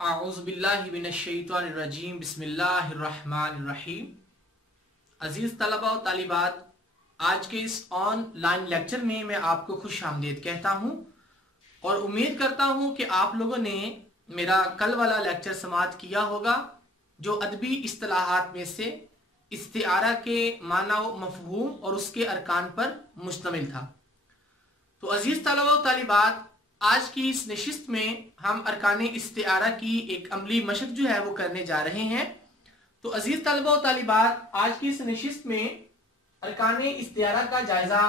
आऊज़ुबिल्लाहि मिनश्शैतानिर्रजीम बिस्मिल्लाहिर्रहमानिर्रहीम। अजीज तलबा और तालिबात, आज के इस ऑनलाइन लेक्चर में मैं आपको खुश आमदीद कहता हूँ और उम्मीद करता हूँ कि आप लोगों ने मेरा कल वाला लेक्चर समाअत किया होगा, जो अदबी इस्तिलाहात में से इस्तिआरा के माना व मफहूम और उसके अरकान पर मुश्तमिल था। तो अजीज तलबा और तालिबात, आज की इस नशिस्त में हम अरकान इस्तिआरा की एक अमली मशक जो है वो करने जा रहे हैं। तो अजीज तलबा और तालिबात, आज की इस नशिस्त में अरकान इस्तिआरा का जायजा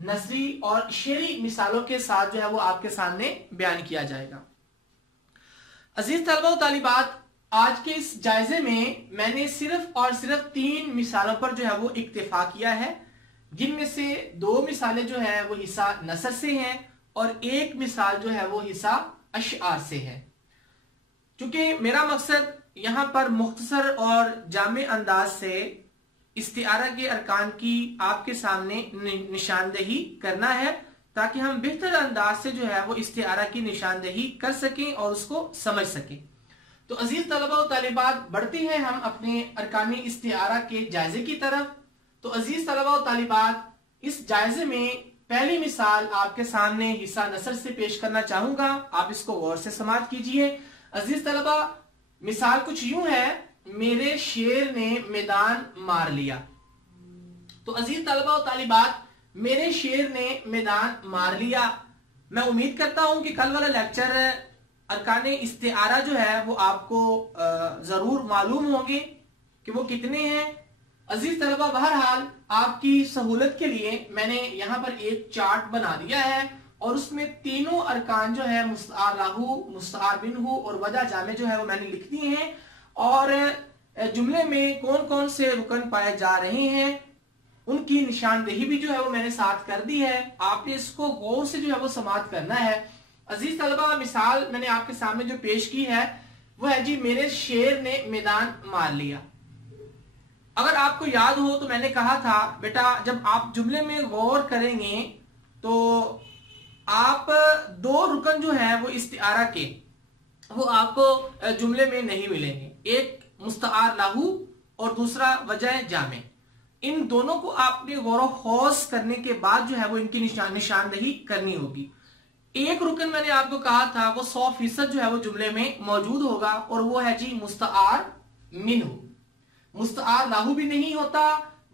नसरी और शेरी मिसालों के साथ जो है वो आपके सामने बयान किया जाएगा। अजीज तलबा और तालिबात, आज के इस जायजे में मैंने सिर्फ और सिर्फ 3 मिसालों पर जो है वो इक्तिफा किया है, जिनमें से 2 मिसालें जो है वो हिस्सा नसर से हैं और 1 मिसाल जो है वो हिस्सा अशआर से है। क्योंकि मेरा मकसद यहाँ पर मुख्तसर और जामे अंदाज से इस्तिआरा के अरकान की आपके सामने निशानदेही करना है, ताकि हम बेहतर अंदाज से जो है वो इस्तिआरा की निशानदेही कर सकें और उसको समझ सकें। तो अजीज तलबा और तालिबात, बढ़ते हैं हम अपने अरकान इस्तिआरा के जायजे की तरफ। तो अजीज तलबा और तालिबात, इस जायजे में पहली मिसाल आपके सामने हिस्सा नसर से पेश करना चाहूंगा, आप इसको गौर से समाअत कीजिए। अजीज तलबा, मिसाल कुछ यूं है, मेरे शेर ने मैदान मार लिया। तो अजीज तलबा और तालिबात, मेरे शेर ने मैदान मार लिया। मैं उम्मीद करता हूं कि कल वाला लेक्चर अरकान इस्तिआरा जो है वो आपको जरूर मालूम होंगे कि वो कितने हैं। अजीज तलबा, बहरहाल आपकी सहूलत के लिए मैंने यहाँ पर एक चार्ट बना दिया है और उसमें तीनों अरकान जो है मुस्तआर लाहू, मुस्तआर बिनहू और वजह जामे जो है वो मैंने लिख दिए हैं, और जुमले में कौन कौन से रुकन पाए जा रहे हैं उनकी निशानदेही भी जो है वो मैंने साथ कर दी है। आपने इसको गौर से जो है वो समाअत करना है। अजीज तलबा, मिसाल मैंने आपके सामने जो पेश की है वो है जी, मेरे शेर ने मैदान मार लिया। अगर आपको याद हो तो मैंने कहा था बेटा, जब आप जुमले में गौर करेंगे तो आप 2 रुकन जो है वो इस्तिआरा के वो आपको जुमले में नहीं मिलेंगे, एक मुस्तआर लाहू और दूसरा वजह जामे। इन दोनों को आपने गौर खौस करने के बाद जो है वो इनकी निशानदेही करनी होगी। एक रुकन मैंने आपको कहा था वो 100% जो है वो जुमले में मौजूद होगा, और वो है जी मुस्तआर मिन्हू। मुस्तआर लाहू भी नहीं होता,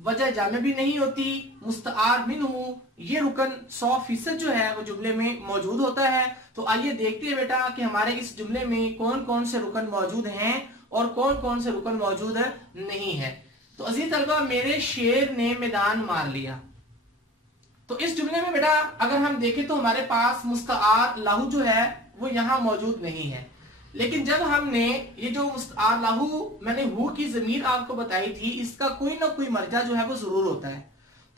वजह जामे भी नहीं होती, मुस्तआर मिन्हू ये रुकन 100% जो है वो जुमले में मौजूद होता है। तो आइए देखते हैं बेटा कि हमारे इस जुमले में कौन कौन से रुकन मौजूद हैं और कौन कौन से रुकन मौजूद नहीं है। तो अजीज तलबा, मेरे शेर ने मैदान मार लिया। तो इस जुमले में बेटा अगर हम देखें तो हमारे पास मुस्तआर लाहू जो है वो यहाँ मौजूद नहीं है, लेकिन जब हमने ये जो मुस्तआर लाहू मैंने हु की ज़मीर आपको बताई थी, इसका कोई ना कोई मर्जा जो है वो जरूर होता है।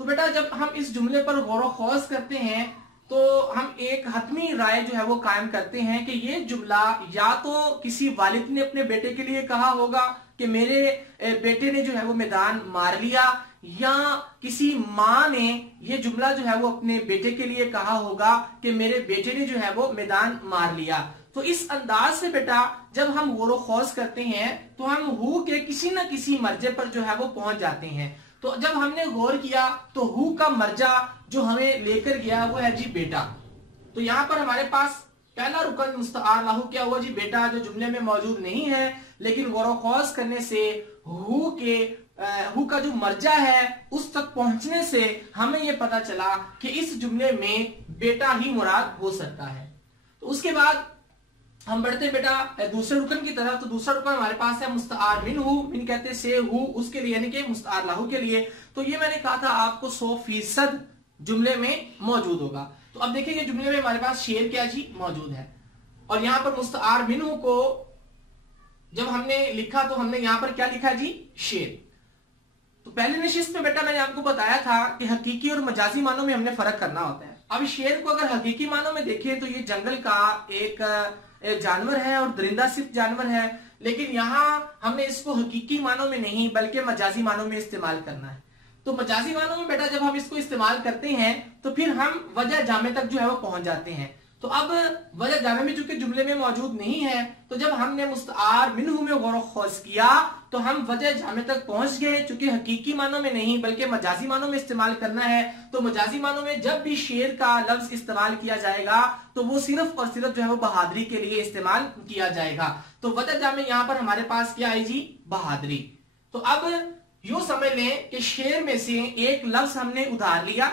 तो बेटा जब हम इस जुमले पर गौर खौस करते हैं तो हम एक हतमी राय जो है वो कायम करते हैं कि ये जुमला या तो किसी वालिद ने अपने बेटे के लिए कहा होगा कि मेरे बेटे ने जो है वो मैदान मार लिया, या किसी माँ ने ये जुमला जो है वो अपने बेटे के लिए कहा होगा कि मेरे बेटे ने जो है वो मैदान मार लिया। तो इस अंदाज से बेटा जब हम गौर खौस करते हैं तो हम हु के किसी न किसी मर्जे पर जो है वो पहुंच जाते हैं। तो जब हमने गौर किया तो हु का मर्जा जो हमें लेकर गया वो है जी बेटा। तो यहाँ पर हमारे पास पहला रुकन मुस्तआर लाहू क्या हुआ जी, बेटा, जो जुमले में मौजूद नहीं है, लेकिन गौर खौस करने से हु का जो मर्जा है उस तक पहुंचने से हमें यह पता चला कि इस जुमले में बेटा ही मुराद हो सकता है। तो उसके बाद हम बढ़ते बेटा दूसरे रुकन की तरफ। तो दूसरा रुकन हमारे पास है मुस्तआर मिन्हू, मिन कहते से हु, उसके लिए यानी कि मुस्तआर लाहू के लिए। तो ये मैंने कहा था आपको 100% जुमले में मौजूद होगा। तो अब देखिए जुमले में हमारे पास शेर क्या जी मौजूद है, और यहाँ पर मुस्तआर मिन्हू को जब हमने लिखा तो हमने यहाँ पर क्या लिखा जी, शेर। तो पहले नशिस्त में बेटा मैंने आपको बताया था कि हकीकी और मजाजी मानों में हमने फर्क करना होता है। अब शेर को अगर हकीकी मानों में देखें तो ये जंगल का एक जानवर है और दरिंदा सिर्फ जानवर है, लेकिन यहाँ हमने इसको हकीकी मानों में नहीं बल्कि मजाजी मानों में इस्तेमाल करना है। तो मजाजी मानों में बेटा जब हम इसको इस्तेमाल करते हैं तो फिर हम वजह जामे तक जो है वो पहुंच जाते हैं। तो अब वजह जामे में चूंकि जुमले में मौजूद नहीं है, तो जब हमने मुस्तआर मिन्हु में गौर खोज किया तो हम वजह जामे तक पहुंच गए। चूंकि हकीकी मानों में नहीं बल्कि मजाजी मानों में इस्तेमाल करना है, तो मजाजी मानों में जब भी शेर का लफ्ज इस्तेमाल किया जाएगा तो वो सिर्फ और सिर्फ जो है वो बहादुरी के लिए इस्तेमाल किया जाएगा। तो वजह जामे यहाँ पर हमारे पास क्या है जी, बहादुरी। तो अब यूं समझ लें कि शेर में से एक लफ्ज हमने उधार लिया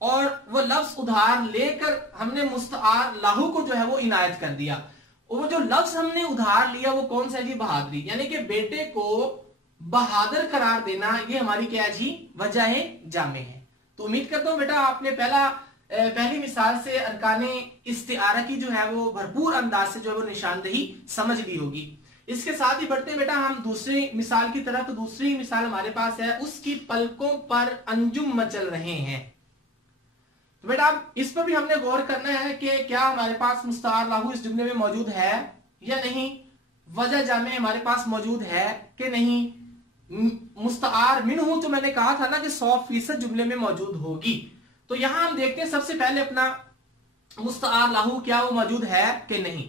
और वो लफ्ज उधार लेकर हमने मुस्तआर लाहू को जो है वो इनायत कर दिया। और वो जो लफ्ज हमने उधार लिया वो कौन सा है जी, बहादुरी। यानी कि बेटे को बहादुर करार देना, ये हमारी क्या है जी, वजह जामे है। तो उम्मीद करता हूं बेटा आपने पहली मिसाल से अरकाने इस्तिआरा की जो है वो भरपूर अंदाज से जो है वो निशानदेही समझ ली होगी। इसके साथ ही बढ़ते बेटा हम दूसरी मिसाल की तरफ। तो दूसरी मिसाल हमारे पास है, उसकी पलकों पर अंजुम मचल रहे हैं। तो बेटा इस पर भी हमने गौर करना है कि क्या हमारे पास मुस्तआर लाहू इस जुमले में मौजूद है या नहीं, वजह जामे हमारे पास मौजूद है कि नहीं। मुस्तआर मिन्हु तो मैंने कहा था ना कि 100% जुमले में मौजूद होगी। तो यहां हम देखते हैं सबसे पहले अपना मुस्तआर लाहू क्या वो मौजूद है कि नहीं।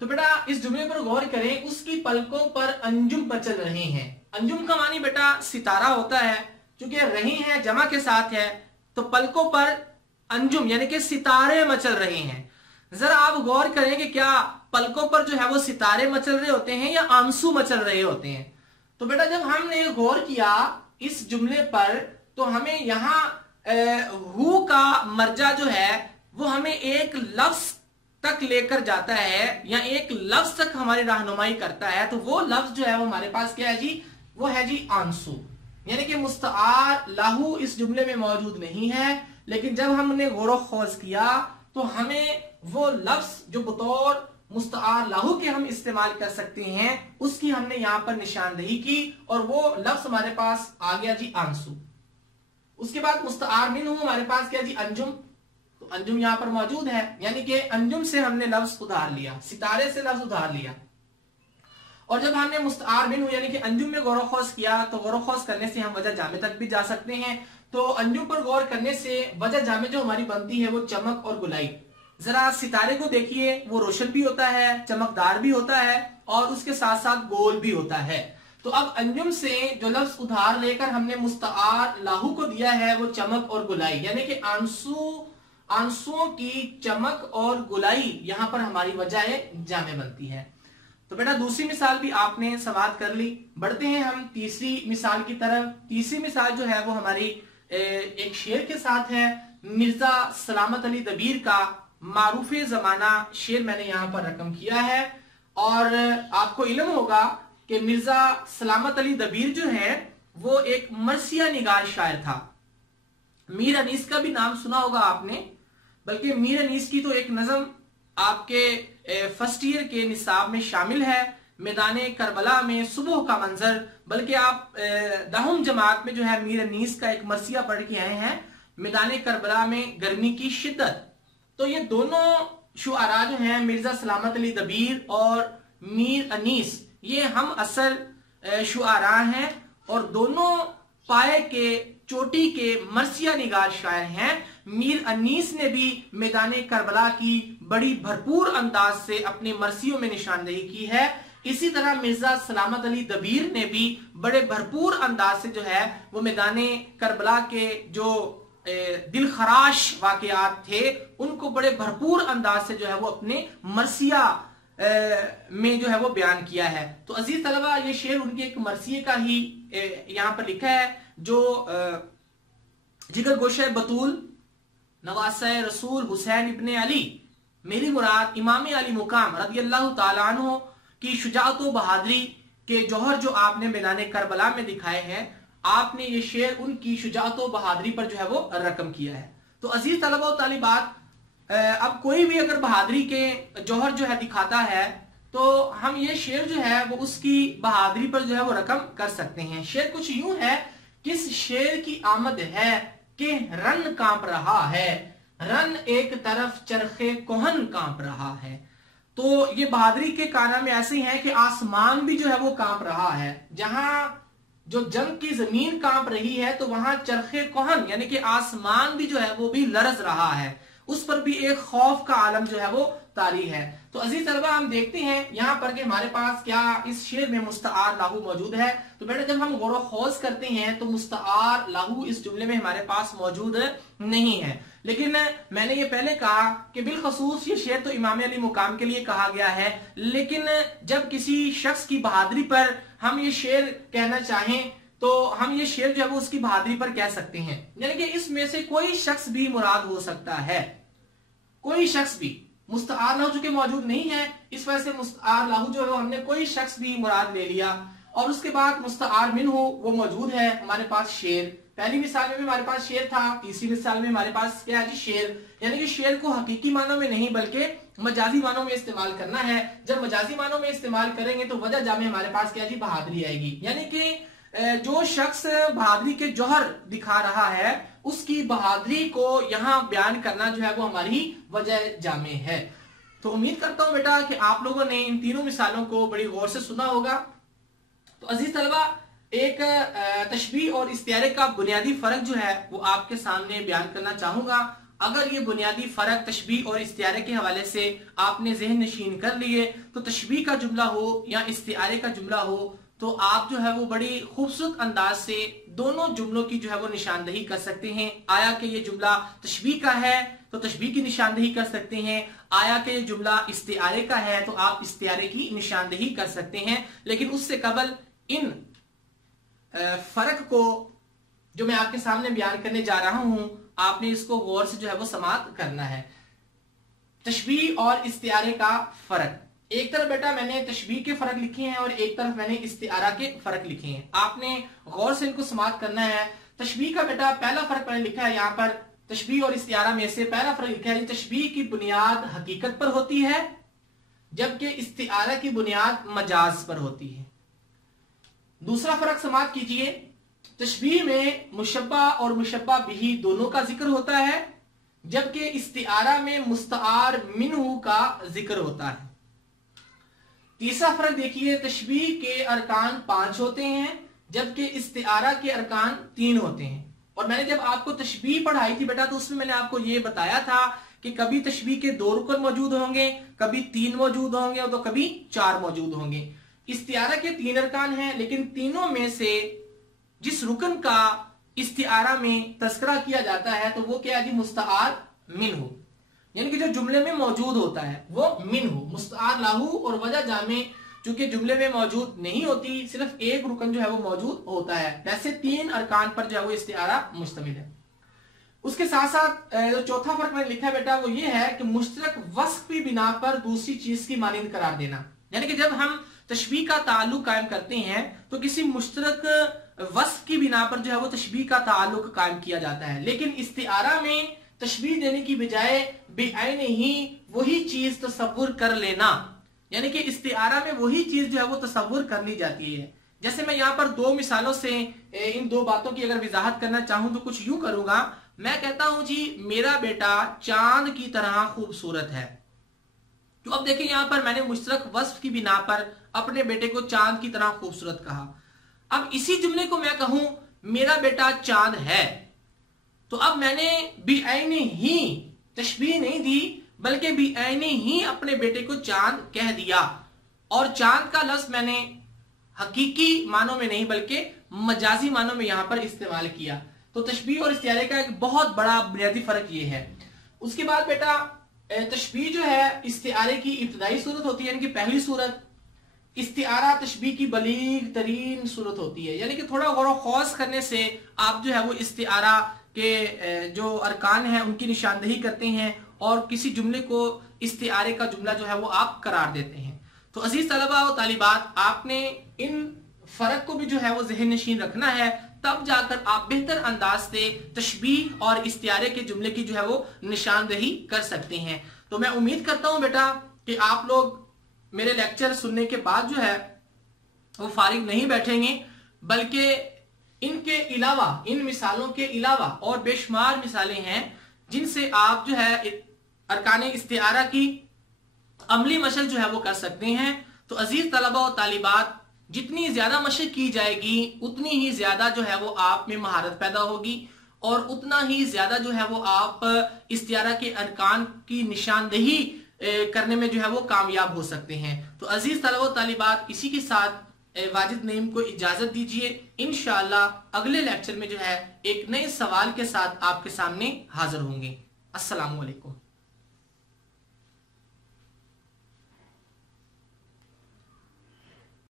तो बेटा इस जुमले पर गौर करें, उसकी पलकों पर अंजुम मचल रहे हैं। अंजुम का मानी बेटा सितारा होता है, क्योंकि रही है जमा के साथ है, तो पलकों पर अंजुम यानी कि सितारे मचल रहे हैं। जरा आप गौर करें कि क्या पलकों पर जो है वो सितारे मचल रहे होते हैं या आंसू मचल रहे होते हैं। तो बेटा जब हमने गौर किया इस जुमले पर तो हमें यहाँ हु का मर्जा जो है वो हमें एक लफ्ज तक लेकर जाता है या एक लफ्ज तक हमारी रहनुमाई करता है। तो वो लफ्ज जो है वो हमारे पास क्या है जी, वो है जी आंसू। यानी कि मुस्तआर लाहू इस जुमले में मौजूद नहीं है, लेकिन जब हमने गौर खोज किया तो हमें वो लफ्ज जो बतौर मुस्तआर लाहू के हम इस्तेमाल कर सकते हैं उसकी हमने यहां पर निशानदेही की और वो लफ्ज हमारे पास आ गया जी आंसू। उसके बाद मुस्तआर मिन्हु हमारे पास क्या जी, अंजुम। तो अंजुम यहां पर मौजूद है, यानी कि अंजुम से हमने लफ्ज उधार लिया, सितारे से लफ्ज उधार लिया। और जब हमने मुस्तआर मिन्हु यानी कि अंजुम में गौर खोज किया तो गौर खोज करने से हम वजह जामे तक भी जा सकते हैं। तो अंजुम पर गौर करने से वजह जामे जो हमारी बनती है वो चमक और गुलाई। जरा सितारे को देखिए, वो रोशन भी होता है, चमकदार भी होता है और उसके साथ साथ गोल भी होता है। तो अब अंजुम से जो लफ्ज उधार लेकर हमने मुस्तआर लाहू को दिया है वो चमक और गुलाई, यानी कि आंसुओं की चमक और गुलाई यहाँ पर हमारी वजह जामे बनती है। तो बेटा दूसरी मिसाल भी आपने समाप्त कर ली। बढ़ते हैं हम तीसरी मिसाल की तरफ। तीसरी मिसाल जो है वो हमारी एक शेर के साथ है। मिर्जा सलामत अली दबीर का मारूफ जमाना शेर मैंने यहाँ पर रकम किया है। और आपको इल्म होगा कि मिर्जा सलामत अली दबीर जो है वो एक मरसिया निगार शायर था। मीर अनीस का भी नाम सुना होगा आपने, बल्कि मीर अनीस की तो एक नज़म आपके फर्स्ट ईयर के निसाब में शामिल है, मैदाने करबला में सुबह का मंजर। बल्कि आप दहम जमात में जो है मीर अनीस का एक मरसिया पढ़ के आए हैं, मैदाने करबला में गर्मी की शिद्दत। तो ये दोनों शुआरा जो हैं मिर्जा सलामत अली दबीर और मीर अनीस, ये हम असल शुआरा हैं और दोनों पाए के चोटी के मरसिया निगार शायर हैं। मीर अनीस ने भी मैदाने करबला की बड़ी भरपूर अंदाज से अपनी मरसियों में निशानदेही की है। इसी तरह मिर्जा सलामत अली दबीर ने भी बड़े भरपूर अंदाज से जो है वो मैदाने करबला के जो दिल खराश वाकयात थे उनको बड़े भरपूर अंदाज से जो है वो अपने मरसिया में जो है वो बयान किया है। तो अजीज तलबा ये शेर उनके एक मरसिये का ही यहाँ पर लिखा है, जो जिगर गोशे बतूल नवासे रसूल हुसैन इब्ने अली, मेरी मुराद इमाम अली मुकाम रज़ी अल्लाह ताला अन्हु की शुजाअत व बहादुरी के जौहर जो आपने मैदान करबला में दिखाए हैं, आपने ये शेर उनकी शुजाअत व बहादुरी पर जो है वो रकम किया है। तो अजीज तलबा व तालिबात, अब कोई भी अगर बहादुरी के जौहर जो है दिखाता है तो हम ये शेर जो है वो उसकी बहादुरी पर जो है वो रकम कर सकते हैं। शेर कुछ यूं है, किस शेर की आमद है कि रन कांप रहा है, रन एक तरफ चरखे कोहन कांप रहा है। तो ये बहादुरी के काना में ऐसे हैं कि आसमान भी जो है वो कांप रहा है। जहां जो जंग की जमीन कांप रही है तो वहां चरखे कोहन यानी कि आसमान भी जो है वो भी लरज रहा है। उस पर भी एक खौफ का आलम जो है वो तारी है। तो अजीज तलबा हम देखते हैं यहाँ पर कि हमारे पास क्या इस शेर में मुस्तआर लाहू मौजूद है। तो बेटा जब हम गौर खोज करते हैं तो मुस्तआर लाहू इस जुमले में हमारे पास मौजूद नहीं है। लेकिन मैंने ये पहले कहा कि बिलखसूस ये शेर तो इमाम अली मुकाम के लिए कहा गया है, लेकिन जब किसी शख्स की बहादुरी पर हम ये शेर कहना चाहें तो हम ये शेर जो है वो उसकी बहादुरी पर कह सकते हैं। यानी कि इसमें से कोई शख्स भी मुराद हो सकता है, कोई शख्स भी। मुस्तआर लाहू चूंकि मौजूद नहीं है, इस वजह से मुस्तआर लाहू जो है हमने कोई शख्स भी मुराद ले लिया। और उसके बाद मुस्तआर मिन्हु वो मौजूद है हमारे पास शेर। पहली मिसाल में भी हमारे पास शेर था, तीसरी मिसाल में हमारे पास क्या है जी शेर। यानी कि शेर को हकीकी मानों में नहीं बल्कि मजाजी मानों में इस्तेमाल करना है। जब मजाजी मानों में इस्तेमाल करेंगे तो वजह जामे हमारे पास क्या जी बहादुरी आएगी। यानी कि जो शख्स बहादुरी के जौहर दिखा रहा है उसकी बहादुरी को यहाँ बयान करना जो है वो हमारी वजह जामे है। तो उम्मीद करता हूं बेटा कि आप लोगों ने इन तीनों मिसालों को बड़ी गौर से सुना होगा। तो अजीज तलबा एक तशबीह और इस्तिआरे का बुनियादी फर्क जो है वो आपके सामने बयान करना चाहूंगा। अगर ये बुनियादी फर्क तशबीह और इस्तिआरे के हवाले से आपने ज़हन नशीन कर लिए तो तशबीह का जुमला हो या इस्तिआरे का जुमला हो तो आप जो है वो बड़ी खूबसूरत अंदाज से दोनों जुमलों की जो है वो निशानदही कर सकते हैं। आया कि ये जुमला तशबीह का है तो तशबीह की निशानदही कर सकते हैं, आया कि ये जुमला इस्तिआरे का है तो आप इस्तिआरे की निशानदही कर सकते हैं। लेकिन उससे कबल इन फर्क को जो मैं आपके सामने बयान करने जा रहा हूं आपने इसको गौर से जो है वो समाअत करना है। तशबीह और इस्तिआरे का फर्क, एक तरफ बेटा मैंने तशबीह के फर्क लिखे हैं और एक तरफ मैंने इस्तिआरा के फर्क लिखे हैं। आपने गौर से इनको समाअत करना है। तशबीह का बेटा पहला फर्क मैंने लिखा है यहाँ पर, तशबीह और इस्तिआरा में से पहला फर्क लिखा है तशबीह की बुनियाद हकीकत पर होती है जबकि इस्तिआरा की बुनियाद मजाज पर होती है। दूसरा फर्क समाअत कीजिए, तशबीह में मुशब्बा और मुशब्बा बिही दोनों का जिक्र होता है जबकि इस्तिआरा में मुस्तआर मिन्हु का जिक्र होता है। तीसरा फर्क देखिए, तशबीह के अरकान 5 होते हैं जबकि इस्तिआरा के अरकान 3 होते हैं। और मैंने जब आपको तशबीह पढ़ाई थी बेटा तो उसमें मैंने आपको ये बताया था कि कभी तशबीह के 2 रुकन मौजूद होंगे, कभी 3 मौजूद होंगे और तो कभी 4 मौजूद होंगे। इस्तिआरा के 3 अरकान हैं लेकिन तीनों में से जिस रुकन का इस्तिआरा में तस्करा किया जाता है तो वो क्या है जी मुस्तआर मिन्हु, यानी कि जो जुमले में मौजूद होता है वो मिन्हु। मुस्तआर लाहू और वजह जामे चूंकि जुमले में मौजूद नहीं होती, सिर्फ एक रुकन जो है वो मौजूद होता है। वैसे 3 अरकान पर जो है वो इस्तिआरा मुश्तमिल है। उसके साथ साथ जो चौथा फर्क मैंने लिखा है बेटा वो ये है कि मुश्तरक वस्फ की बिना पर दूसरी चीज की मानिंद करार देना। यानी कि जब हम तशबीह का ताल्लुक कायम करते हैं तो किसी मुश्तरक वस्फ की बिना पर जो है वो तशबीह का ताल्लुक कायम किया जाता है। लेकिन इस्तिआरा में तशबीह देने की बजाय बेआईन ही वही चीज तसव्वुर कर लेना, यानी कि इस्तिआरा में वही चीज जो है वो तसव्वुर कर ली जाती है। जैसे मैं यहाँ पर 2 मिसालों से इन 2 बातों की अगर वजाहत करना चाहूं तो कुछ यूं करूंगा। मैं कहता हूं जी मेरा बेटा चांद की तरह खूबसूरत है। तो अब देखिए यहाँ पर मैंने मुश्तरक वस्फ की बिना पर अपने बेटे को चांद की तरह खूबसूरत कहा। अब इसी जुमले को मैं कहूं मेरा बेटा चांद है तो अब मैंने बेआईन ही तशबीह नहीं दी बल्कि बेआईन ही अपने बेटे को चांद कह दिया। और चांद का लफ्ज मैंने हकीकी मानों में नहीं बल्कि मजाजी मानों में यहां पर इस्तेमाल किया। तो तशबीह और इस्तिआरे का एक बहुत बड़ा बुनियादी फर्क ये है। उसके बाद बेटा तशबीह जो है इस्तिआरे की इब्तदाई सूरत होती है, यानी कि पहली सूरत। इस्तिआरा तशबीह की बलीग तरीन सूरत होती है, यानी कि थोड़ा गौर खौस करने से आप जो है वो इस्तिआरा के जो अरकान हैं उनकी निशानदही करते हैं और किसी जुमले को इस्तिआरे का जुमला जो है वो आप करार देते हैं। तो अजीज तलबा और तालिबात आपने इन फर्क को भी जो है वो ज़हन नशीन रखना है, तब जाकर आप बेहतर अंदाज से तशबीह और इस्तिआरे के जुमले की जो है वो निशानदही कर सकते हैं। तो मैं उम्मीद करता हूं बेटा कि आप लोग मेरे लेक्चर सुनने के बाद जो है वो फारिग नहीं बैठेंगे बल्कि इनके अलावा, इन मिसालों के अलावा और बेशुमार मिसालें हैं जिनसे आप जो है अरकान इस्तिआरा की अमली मशक जो है वो कर सकते हैं। तो अजीज तलबा और तालिबात जितनी ज्यादा मशक की जाएगी उतनी ही ज्यादा जो है वो आप में महारत पैदा होगी और उतना ही ज्यादा जो है वो आप इस्तियारा के अरकान की निशानदेही करने में जो है वो कामयाब हो सकते हैं। तो अजीज तलबा व तालिबात, इसी के साथ वाजिद नईम को इजाजत दीजिए। इंशाअल्लाह अगले लेक्चर में जो है एक नए सवाल के साथ आपके सामने हाजिर होंगे। अस्सलाम वालेकुम।